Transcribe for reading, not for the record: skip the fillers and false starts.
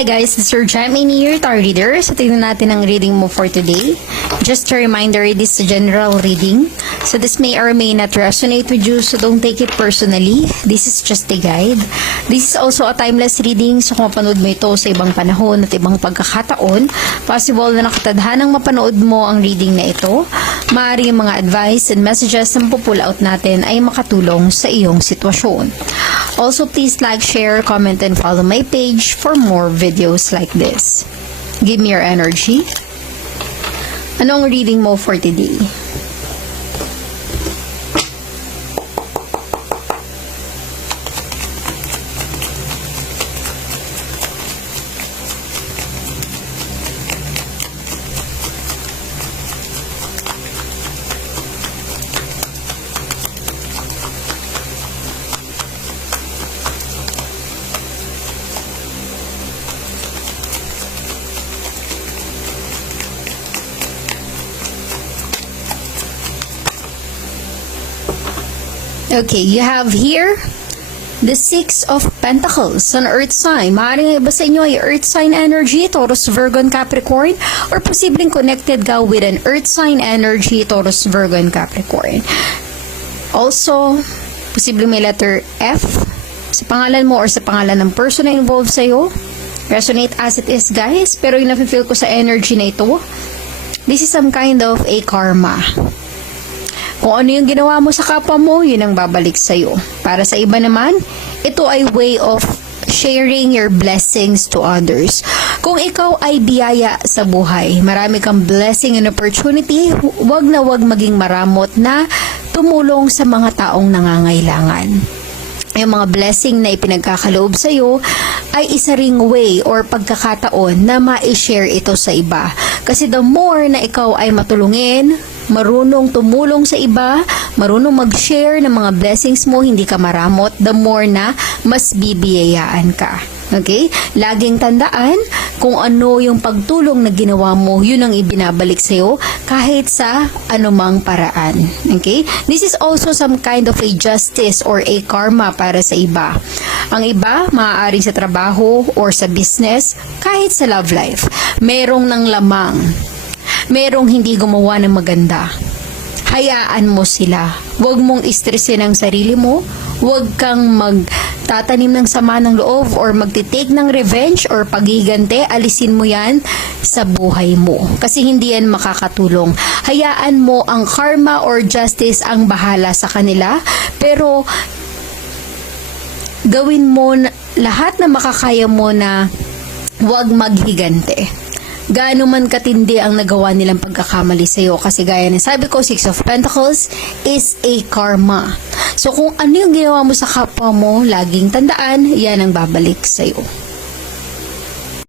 Hi guys, this is your Gemini here, Tarot Reader. So tingnan natin ang reading mo for today. Just a reminder, this is a general reading. So this may or may not resonate with you, so don't take it personally. This is just a guide. This is also a timeless reading, so kung mapanood mo ito sa ibang panahon at ibang pagkakataon, possible na nakatadhanang mapanood mo ang reading na ito. Maaari yung mga advice and messages na pull out natin ay makatulong sa iyong sitwasyon. Also, please like, share, comment, and follow my page for more videos like this. Give me your energy. Anong reading mo for today? Okay, you have here the Six of Pentacles, an Earth sign. Maaaring iba sa inyo ay Earth sign energy, Taurus, Virgo, and Capricorn, or posibleng connected ka with an Earth sign energy, Taurus, Virgo, and Capricorn. Also, posibleng may letter F sa pangalan mo or sa pangalan ng person na involved sa'yo. Resonate as it is, guys. Pero yung nafe-feel ko sa energy na ito, this is some kind of a karma. Kung ano yung ginawa mo sa kapwa mo, yun ang babalik sa'yo. Para sa iba naman, ito ay way of sharing your blessings to others. Kung ikaw ay biyaya sa buhay, marami kang blessing and opportunity, wag na wag maging maramot na tumulong sa mga taong nangangailangan. Yung mga blessing na ipinagkakaloob sa'yo ay isa ring way or pagkakataon na ma-share ito sa iba. Kasi the more na ikaw ay matulungin, marunong tumulong sa iba, marunong mag-share ng mga blessings mo, hindi ka maramot, the more na mas bibiyayaan ka. Okay? Laging tandaan kung ano yung pagtulong na ginawa mo, yun ang ibinabalik sa'yo kahit sa anumang paraan. Okay? This is also some kind of a justice or a karma para sa iba. Ang iba, maaaring sa trabaho or sa business, kahit sa love life, merong nang lamang. Merong hindi gumawa ng maganda. Hayaan mo sila. Huwag mong istresin ang sarili mo. Huwag kang magtatanim ng sama ng loob or magtitake ng revenge or pagigante. Alisin mo yan sa buhay mo. Kasi hindi yan makakatulong. Hayaan mo ang karma or justice ang bahala sa kanila. Pero gawin mo lahat na makakaya mo na huwag maghigante. Gaano man katindi ang nagawa nilang pagkakamali sa iyo, kasi gaya ng sabi ko, Six of Pentacles is a karma. So kung ano yung ginawa mo sa kapwa mo, laging tandaan, yan ang babalik sa iyo.